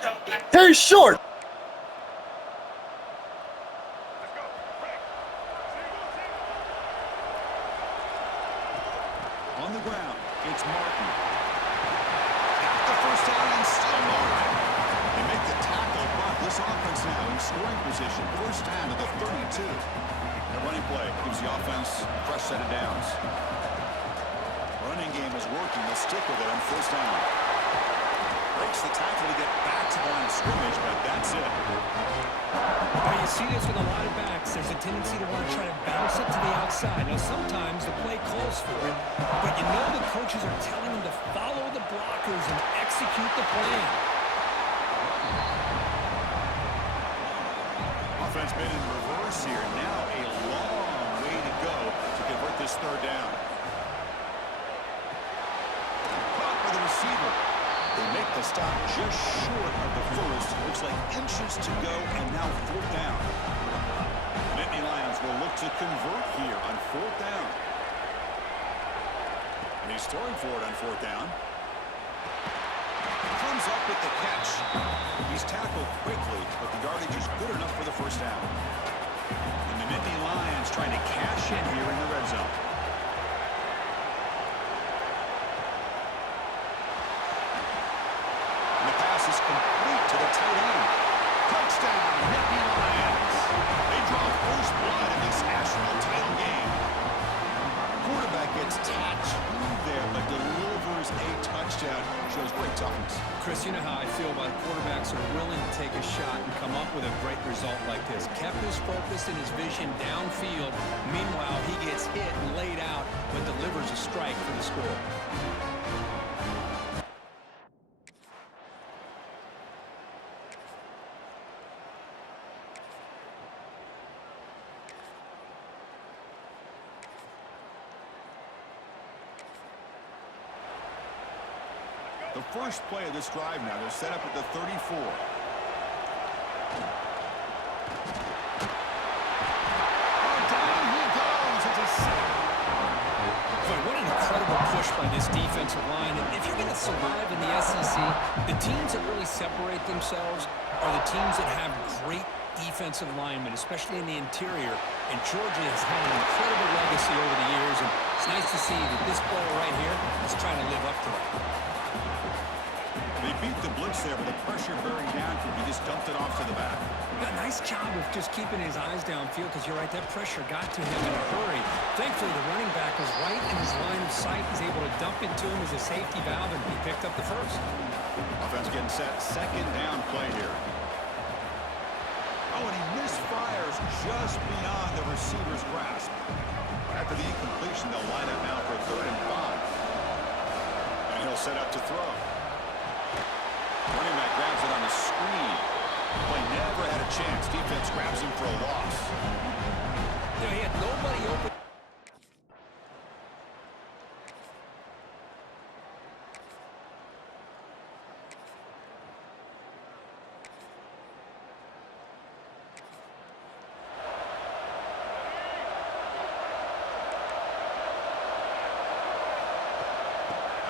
He's short. On the ground, it's Martin. Got the first down and still Martin. They make the tackle, but this offense now in scoring position. First down to the 32. The running play gives the offense a fresh set of downs. Running game is working. They'll stick with it on first down. Breaks the tackle to get back to the line of scrimmage, but that's it. Now you see this with a lot of backs. There's a tendency to want to try to bounce it to the outside. Now sometimes the play calls for it, but you know the coaches are telling them to follow the blockers and execute the plan. Offense been in reverse here. Now a long way to go to convert this third down. Caught by the receiver. They make the stop just short of the first. Looks like inches to go, and now fourth down. The Nittany Lions will look to convert here on fourth down. And he's throwing for it on fourth down. Comes up with the catch. He's tackled quickly, but the yardage is good enough for the first down. And the Nittany Lions trying to cash in here in the red zone. And the pass is complete to the tight end. Touchdown, Nittany Lions. They draw first blood in this national title game. Quarterback gets tattooed there, but delivers a touchdown. Shows great toughness. Chris, you know how I feel about quarterbacks who are willing to take a shot and come up with a great result like this. Kept his focus and his vision downfield. Meanwhile, he gets hit and laid out, but delivers a strike for the score. The first play of this drive now, they're set up at the 34. Boy, what an incredible push by this defensive line. And if you're going to survive in the SEC, the teams that really separate themselves are the teams that have great defensive linemen, especially in the interior. And Georgia has had an incredible legacy over the years, and it's nice to see that this player right here is trying to live up to that. They beat the blitz there, but the pressure bearing down from he just dumped it off to the back. A nice job of just keeping his eyes downfield, because you're right, that pressure got to him in a hurry. Thankfully, the running back was right in his line of sight. He's able to dump it to him as a safety valve, and he picked up the first. Offense getting set. Second down play here. Oh, and he misfires just beyond the receiver's grasp. After the incompletion, they'll line up now for 3rd and 5. And he'll set up to throw. Running back grabs it on the screen. Play never had a chance. Defense grabs him for a loss. You know, he had nobody open.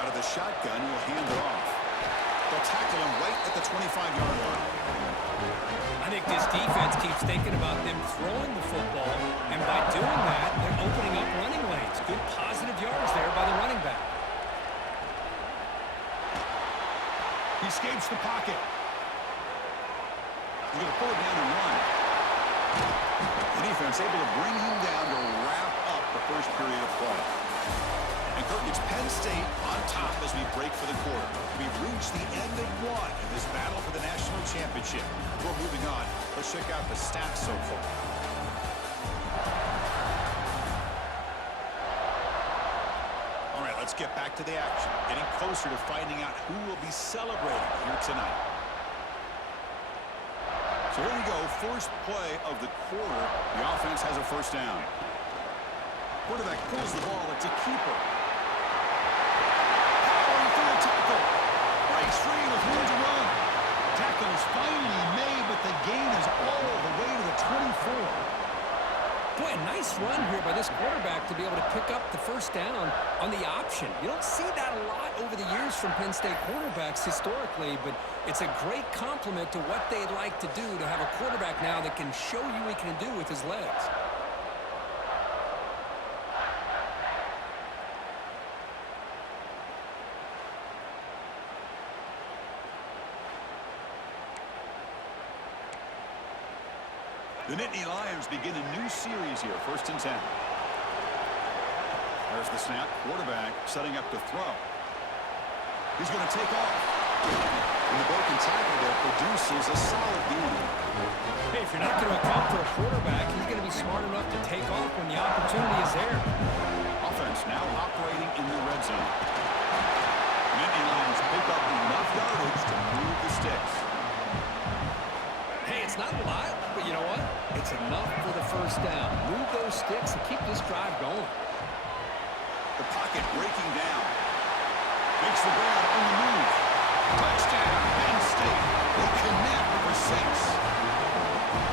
Out of the shotgun, he'll hand it off. They'll tackle him right at the 25-yard line. I think this defense keeps thinking about them throwing the football, and by doing that, they're opening up running lanes. Good positive yards there by the running back. He escapes the pocket. He's going to pull it down and run. The defense able to bring him down to wrap up the first period of play. And Kirk, it's Penn State on top as we break for the quarter. We've reached the end of one in this battle for the national championship. Before moving on, let's check out the stats so far. All right, let's get back to the action. Getting closer to finding out who will be celebrating here tonight. So here we go, first play of the quarter. The offense has a first down. Quarterback pulls the ball, it's a keeper. Powering through a tackle. Breaks free with room to run. Tackle is finally made, but the gain is all the way to the 24. Boy, a nice run here by this quarterback to be able to pick up the first down on the option. You don't see that a lot over the years from Penn State quarterbacks historically, but it's a great compliment to what they like to do to have a quarterback now that can show you what he can do with his legs. The Nittany Lions begin a new series here, 1st and 10. There's the snap. Quarterback setting up to throw. He's going to take off. And the broken tackle there produces a solid gain. Hey, if you're not going to account for a quarterback, he's going to be smart enough to take off when the opportunity is there. Offense now operating in the red zone. The Nittany Lions pick up enough yardage to move the sticks. Hey, it's not a lot, but you know what? It's enough for the first down. Move those sticks and keep this drive going. The pocket breaking down. Makes the grab on the move. Touchdown, Penn State. They connect for 6.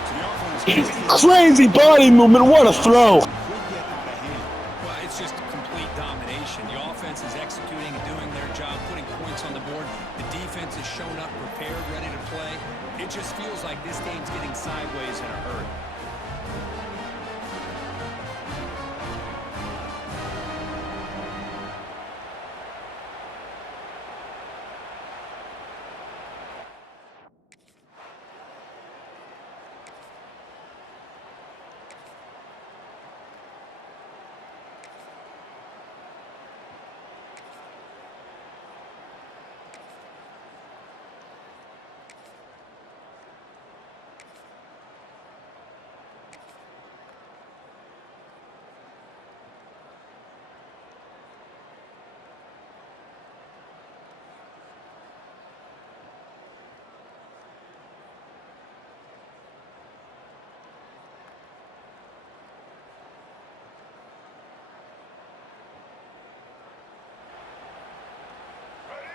So the offense Crazy body movement. What a throw. could get out of hand. Well, it's just complete domination. The offense is executing and doing their job, putting points on the board. The defense has shown up, prepared, ready to play. It just feels like this game's getting sideways in a hurry.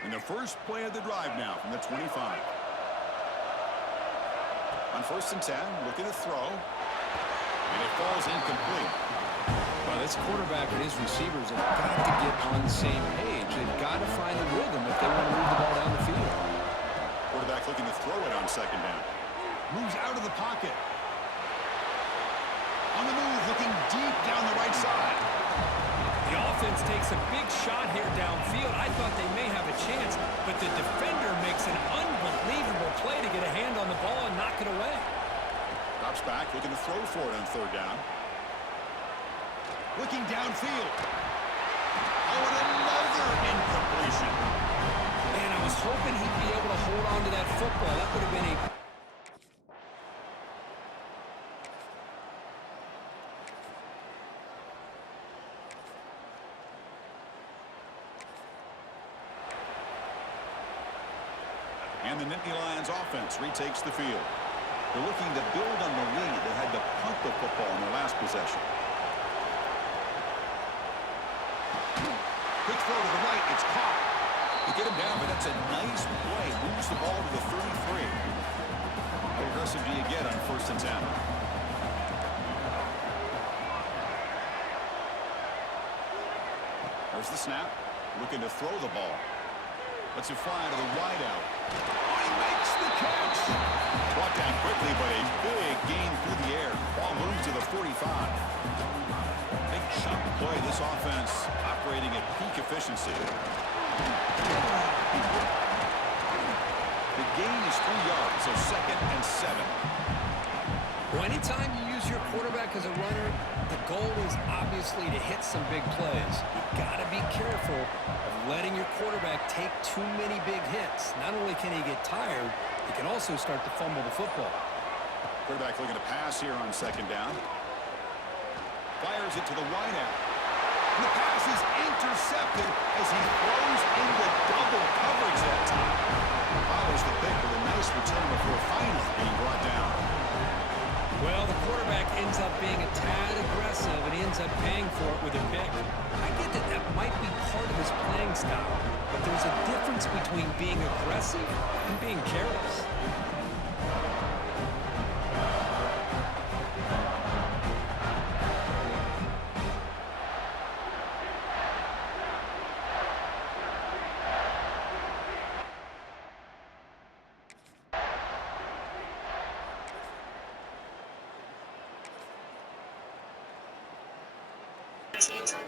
And the first play of the drive now from the 25. On 1st and 10, looking to throw. And it falls incomplete. Well, this quarterback and his receivers have got to get on the same page. They've got to find a rhythm if they want to move the ball down the field. Quarterback looking to throw it on 2nd down. Moves out of the pocket. On the move, looking deep down the right side. The offense takes a big shot here downfield. I thought they may have a chance, but the defender makes an unbelievable play to get a hand on the ball and knock it away. Drops back, looking to throw for it on 3rd down. Looking downfield. Oh, and another incompletion. Man, I was hoping he'd be able to hold on to that football. That would have been a... And the Nittany Lions offense retakes the field. They're looking to build on the lead. They had to punt the football in their last possession. Quick throw to the right. It's caught. They get him down, but that's a nice play. Moves the ball to the 33. How aggressive do you get on 1st and 10? There's the snap. Looking to throw the ball. Lets it fly to the wideout. Oh, he makes the catch. Brought down quickly, but a big gain through the air. Ball moves to the 45. Big chunk play. This offense operating at peak efficiency. The gain is 3 yards, so 2nd and 7. Well, anytime you use your quarterback as a runner, the goal is obviously to hit some big plays. You've got to be careful of letting your quarterback take too many big hits. Not only can he get tired, he can also start to fumble the football. Quarterback looking to pass here on 2nd down. Fires it to the wideout. And the pass is intercepted as he throws into double coverage that time. Follows the pick with a nice return before finally being brought down. Well, the quarterback ends up being a tad aggressive, and he ends up paying for it with a pick. I get that that might be part of his playing style, but there's a difference between being aggressive and being careless.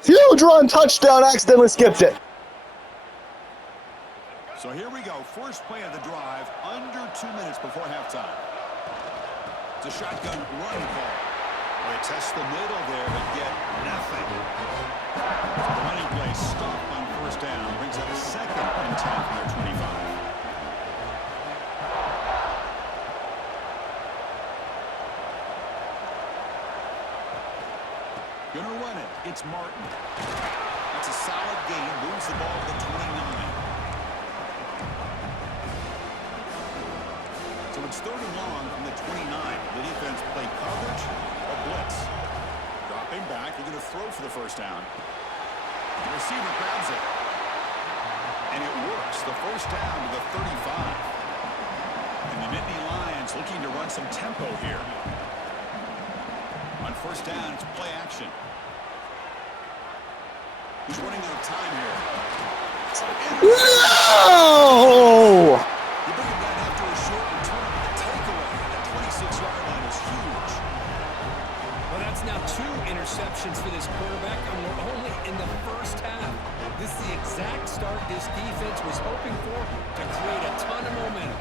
Huge run, touchdown, accidentally skipped it. So here we go. First play of the drive, under 2 minutes before halftime. It's a shotgun run call. They test the middle there, but get nothing. So the running play stopped on first down. Brings up a 2nd and 10 from their 25. Gonna run it. It's Martin. That's a solid gain. Moves the ball to the 29. So it's 3rd and long from the 29. The defense play coverage or blitz. Dropping back. They're going to throw for the first down. The receiver grabs it. And it works. The first down to the 35. And the Nittany Lions looking to run some tempo here. On first down, it's play action. Who's running out of time here? No! You bring him down after a short return. The takeaway at the 26-yard line is huge. Well, that's now 2 interceptions for this quarterback, and we're only in the first half. This is the exact start this defense was hoping for to create a ton of momentum.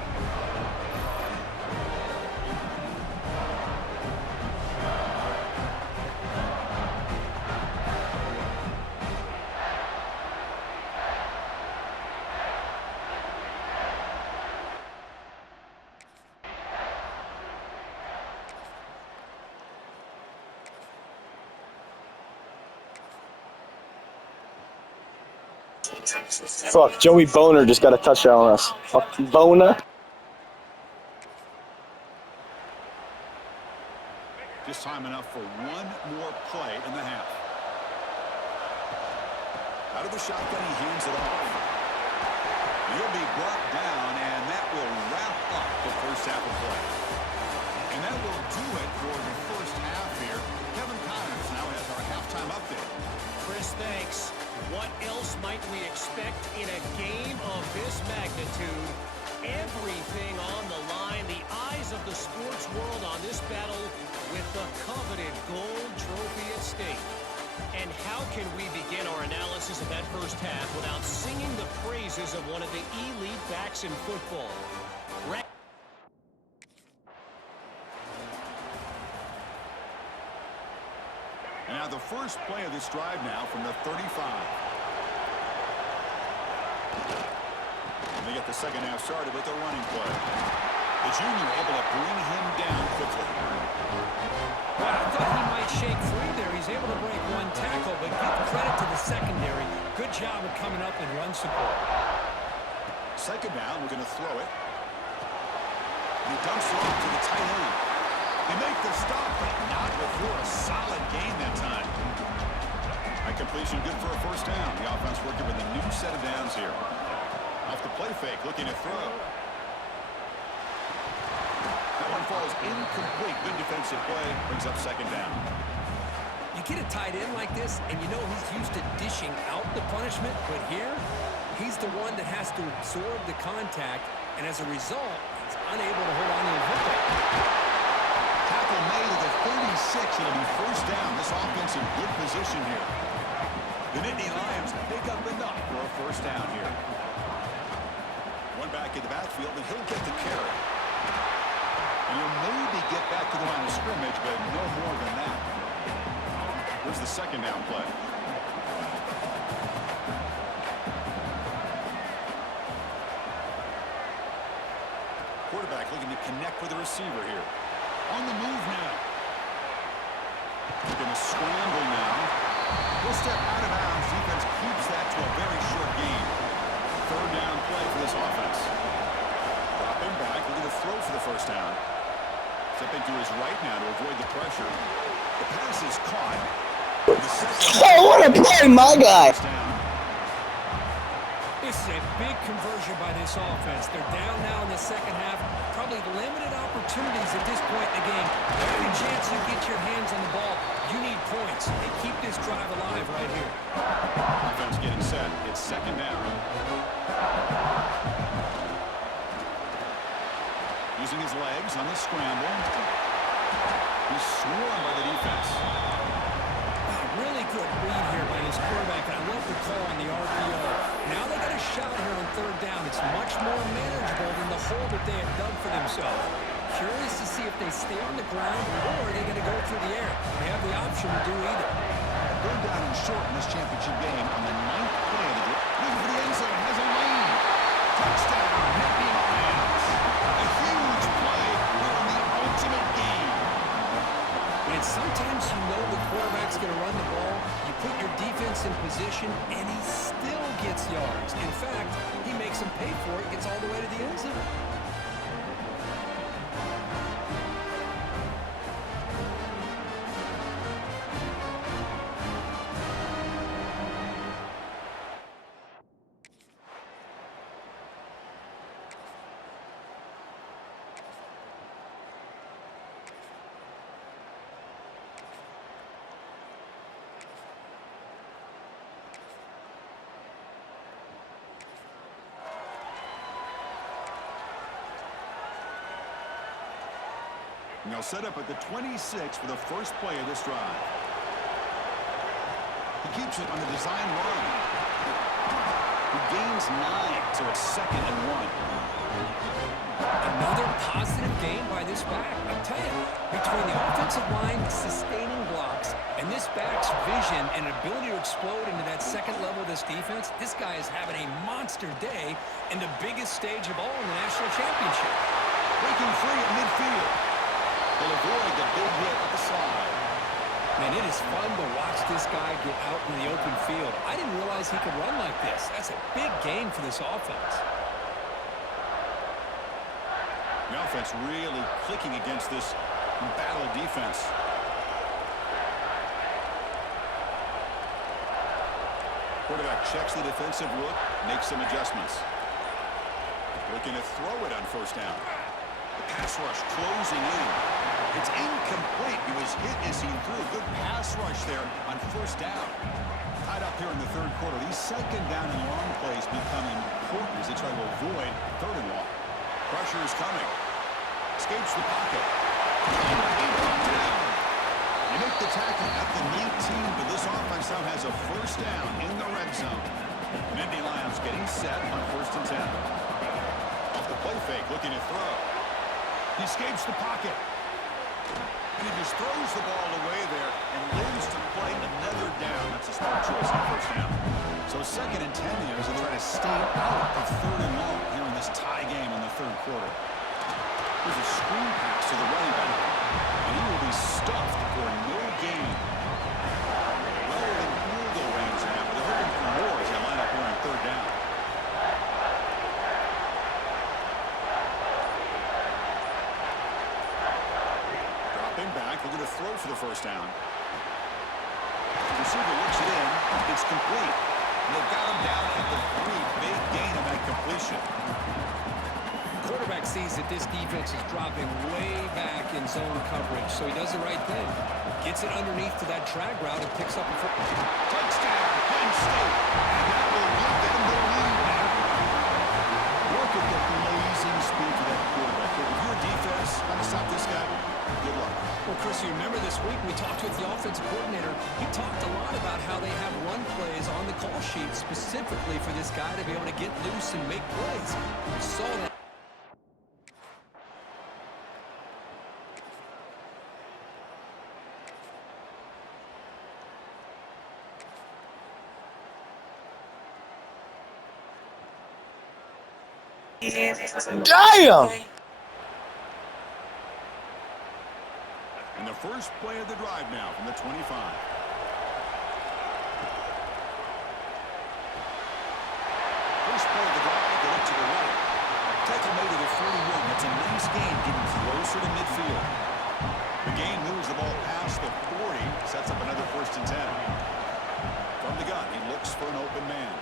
Fuck, Joey Boner just got a touchdown on us. Fuck, Boner. Just time enough for one more play in the half. Out of the shotgun, he hands it off. He'll be brought down, and that will wrap up the first half of play. And that will do it for the first half here. Kevin Connors now has our halftime update. Chris, thanks. What else might we expect in a game of this magnitude? Everything on the line, the eyes of the sports world on this battle with the coveted gold trophy at stake. And how can we begin our analysis of that first half without singing the praises of one of the elite backs in football? And now the first play of this drive now from the 35. And they get the second half started with a running play. The junior able to bring him down quickly. Well, I thought he might shake free there. He's able to break one tackle, but give credit to the secondary. Good job of coming up and run support. Second down, we're going to throw it. He dumps it off to the tight end. They make the stop, but not before a solid gain that time. High completion, good for a first down. The offense working with a new set of downs here. Off the play fake, looking to throw. That one falls incomplete. Good defensive play, brings up second down. You get a tight end like this, and you know he's used to dishing out the punishment, but here, he's the one that has to absorb the contact, and as a result, he's unable to hold on to the football. Tackle made at the 36. It'll be first down. This offense in good position here. The Nittany Lions pick up enough for a first down here. One back in the backfield, but he'll get the carry. And he'll maybe get back to the line of scrimmage, but no more than that. Here's the second down play. Quarterback looking to connect with the receiver here. On the move now. They're going to scramble now. He'll step out of bounds. Defense keeps that to a very short gain. Third down play for this offense. Dropping back. Looking to throw for the first down. Stepping to his right now to avoid the pressure. The pass is caught. Oh, what a play, my guy! This is a big conversion by this offense. They're down now in the second half. Probably limited opportunities at this point in the game. Every chance you get your hands on the ball, you need points. And keep this drive alive right here. Offense getting set. It's second down. Using his legs on the scramble. He's swarmed by the defense. Really good read It's much more manageable than the hole that they have dug for themselves. Curious to see if they stay on the ground or are they going to go through the air. They have the option to do either. Third down and short in this championship game on the 9th play of the drive. Looking for the end zone. Has a lane. Touchdown. Natty Lions. A huge play here in the ultimate game. And sometimes you know the quarterback's going to run the ball. You put your defense in position, and he still gets yards. In fact, he makes them pay for it, gets all the way to the end zone. And they'll set up at the 26 for the first play of this drive. He keeps it on the design run. He gains 9, so it's 2nd and 1. Another positive game by this back. I'll tell you, between the offensive line sustaining blocks and this back's vision and ability to explode into that second level of this defense, this guy is having a monster day in the biggest stage of all in the national championship. Breaking free at midfield. They'll avoid the big hit at the side. Man, it is fun to watch this guy get out in the open field. I didn't realize he could run like this. That's a big game for this offense. The offense really clicking against this battle defense. Quarterback checks the defensive look, makes some adjustments. Looking to throw it on first down. The pass rush closing in. It's incomplete. He was hit as he threw a good pass rush there on first down. Tied up here in the third quarter. These second down and long plays become important as they try to avoid third and long. Pressure is coming. Escapes the pocket. Down. They make the tackle at the 19, but this offense now has a first down in the red zone. Natty Lions getting set on 1st and 10. Off the play fake, looking to throw. He escapes the pocket. And he just throws the ball away there and lives to play another down. That's a smart choice on first down. So 2nd and 10 here as they try to stay out of third and long here in this tie game in the third quarter. There's a screen pass to the running back. And he will be stuffed for no gain. Well within field goal range now, but they're looking for more as they line up here on third down. Back, looking to throw for the first down. The receiver looks it in. It's complete. And they've got him down at the 3. Big gain on that completion. Quarterback sees that this defense is dropping way back in zone coverage, so he does the right thing. Gets it underneath to that drag route and picks up a touchdown, Penn State. And that will give them the lead now. Look at the blazing speed to that quarterback. If you're a defense, how to stop this guy? Good luck. Well, Chris, you remember this week we talked with the offensive coordinator. He talked a lot about how they have run plays on the call sheet specifically for this guy to be able to get loose and make plays. We saw that. Damn! And the first play of the drive now from the 25. First play of the drive, they look to the right. Tackle made to the 41. That's a nice gain, getting closer to midfield. The gain moves the ball past the 40, sets up another 1st and 10. From the gun, he looks for an open man.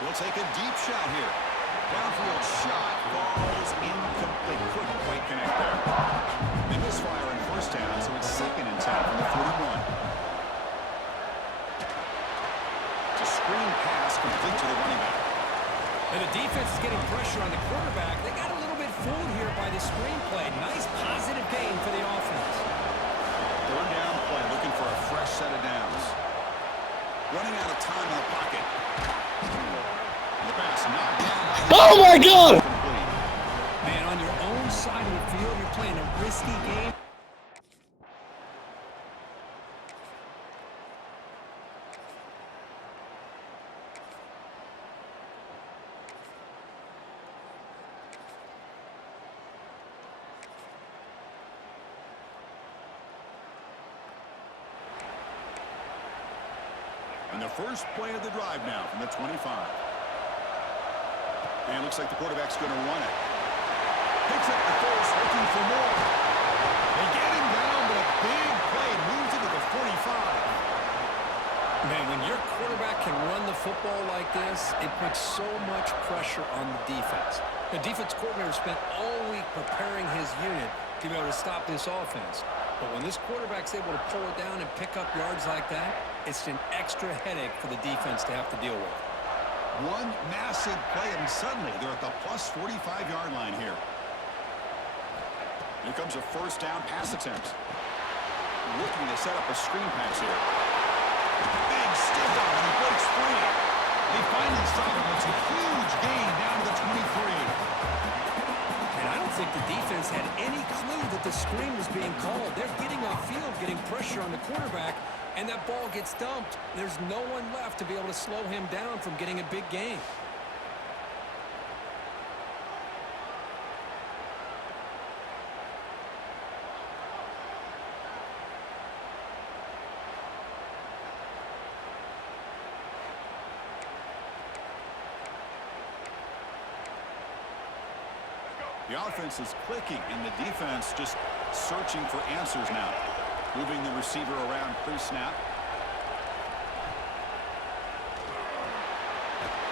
He'll take a deep shot here. Downfield shot falls incomplete. Couldn't quite connect there. They misfire on first down, so it's 2nd and 10 from the 41. It's a screen pass complete to the running back. And the defense is getting pressure on the quarterback. They got a little bit fooled here by the screen play. Nice positive gain for the offense. Third down play, looking for a fresh set of downs. Running out of time in the pocket. The pass knocked down. Oh my God! Complete. Man, on your own side of the field, you're playing a risky game. And the first play of the drive now from the 25. And it looks like the quarterback's going to run it. Picks up the first, looking for more. They get him down, but a big play moves into the 45. Man, when your quarterback can run the football like this, it puts so much pressure on the defense. The defense coordinator spent all week preparing his unit to be able to stop this offense. But when this quarterback's able to pull it down and pick up yards like that, it's an extra headache for the defense to have to deal with. One massive play, and suddenly they're at the plus 45-yard line here. Here comes a first down pass attempt. Looking to set up a screen pass here. Big stiff arm, and he breaks free. They finally stop him. It's a huge gain down to the 23. And I don't think the defense had any clue that the screen was being called. They're getting upfield, getting pressure on the quarterback, and that ball gets dumped. There's no one left to be able to slow him down from getting a big gain. The offense is clicking, and the defense just searching for answers now. Moving the receiver around pre-snap.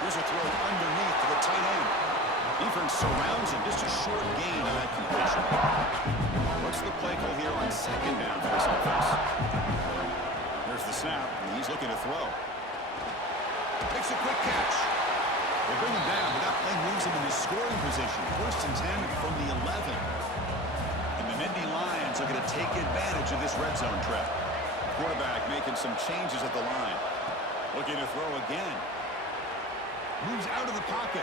Here's a throw underneath to the tight end. Defense surrounds him. Just a short gain on that completion. What's the play call here on second down for this offense? There's the snap, and he's looking to throw. Makes a quick catch. They bring him down, but that play moves him into scoring position. First and 10 from the 11. And the Nittany Lions are going to take advantage of this red zone trap. Quarterback making some changes at the line. Looking to throw again. Moves out of the pocket.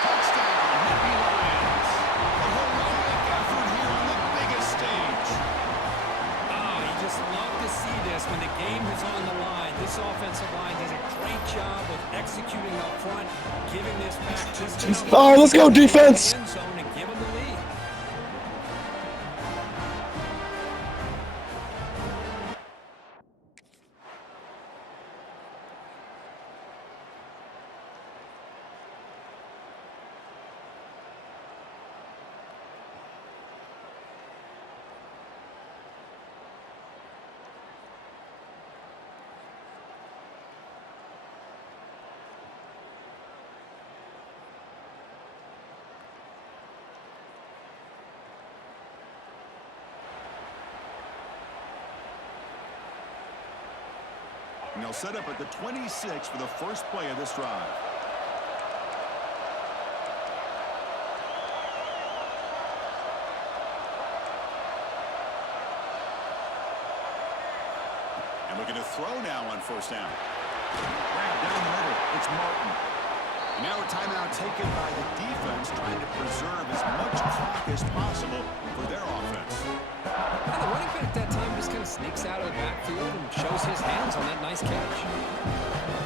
Touchdown, Nittany Lions. A heroic effort here on the biggest stage. Oh, you just love to see this when the game is on the line. This offensive line does a great job of executing up front, giving this back just enough. All right, let's go defense. End zone and give them the lead. And they'll set up at the 26 for the first play of this drive. And looking to throw now on first down. Grab down the middle. It's Martin. And now a timeout taken by the defense, trying to preserve as much clock as possible for their offense. And the running back that time just kind of sneaks out of the backfield and shows his hands on that nice catch.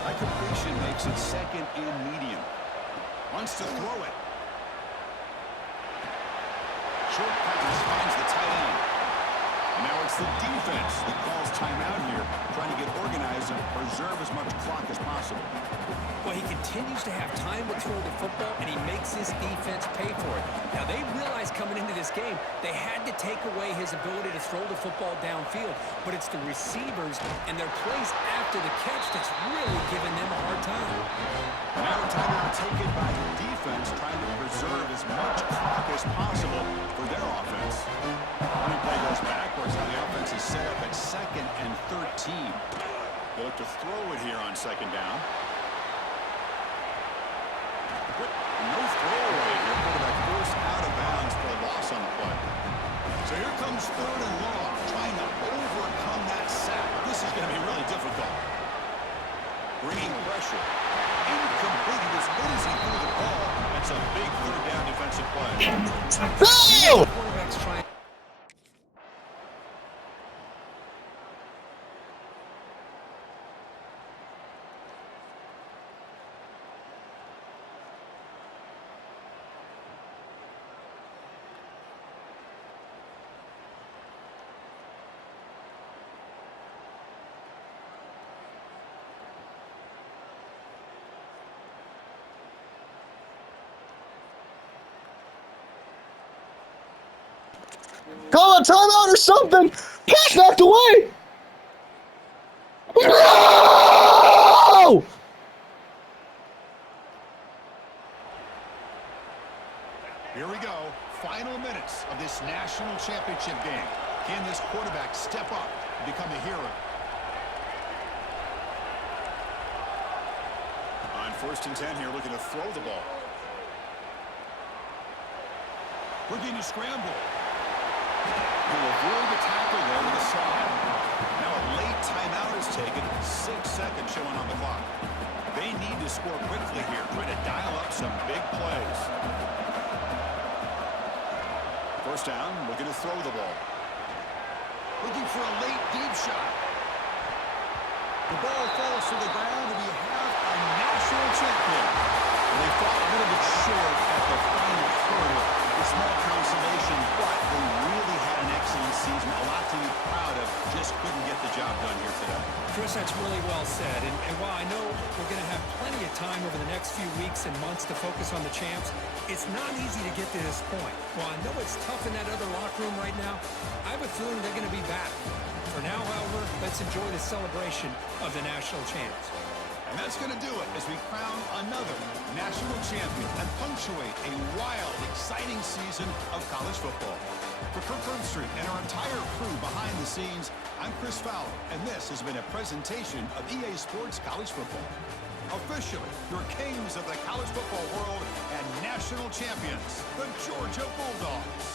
That completion makes it second and medium. Wants to throw it. Short pass finds the tight end. And now it's the defense that calls timeout here, trying to get organized and preserve as much clock as possible. Well, he continues to have time to throw the football, and he makes his defense pay for it. Now, they realized coming into this game they had to take away his ability to throw the football downfield, but it's the receivers and their plays after the catch that's really giving them a hard time. Now a timeout taken by the defense, trying to preserve as much clock as possible for their offense. Running play goes backwards, now the offense is set up at second and 13. They look to throw it here on second down. No throwaway here. Quarterback forced out of bounds for a loss on the play. So here comes third and long, trying to overcome that sack. This is going to be really difficult. Bringing pressure short. Incomplete. He was good as he threw the ball. That's a big third down defensive play. No! Quarterback's trying. Call a timeout or something! Pass knocked away! No! Here we go. Final minutes of this national championship game. Can this quarterback step up and become a hero? On 1st and 10 here, looking to throw the ball. Looking to scramble. He'll avoid the tackle there with a slide. Now a late timeout is taken. 6 seconds showing on the clock. They need to score quickly here, trying to dial up some big plays. 1st down, looking to throw the ball. Looking for a late deep shot. The ball falls to the ground, and we have a national champion. And they fall a little bit short at the final hurdle. A small consolation, but they really had an excellent season. A lot to be proud of. Just couldn't get the job done here today. Chris, that's really well said. And while I know we're going to have plenty of time over the next few weeks and months to focus on the champs, it's not easy to get to this point. While I know it's tough in that other locker room right now, I have a feeling they're going to be back. For now, however, let's enjoy the celebration of the national champs. And that's going to do it as we crown another national champion and punctuate a wild, exciting season of college football. For Kirk Herbstreit and our entire crew behind the scenes, I'm Chris Fowler, and this has been a presentation of EA Sports College Football. Officially, your kings of the college football world and national champions, the Georgia Bulldogs.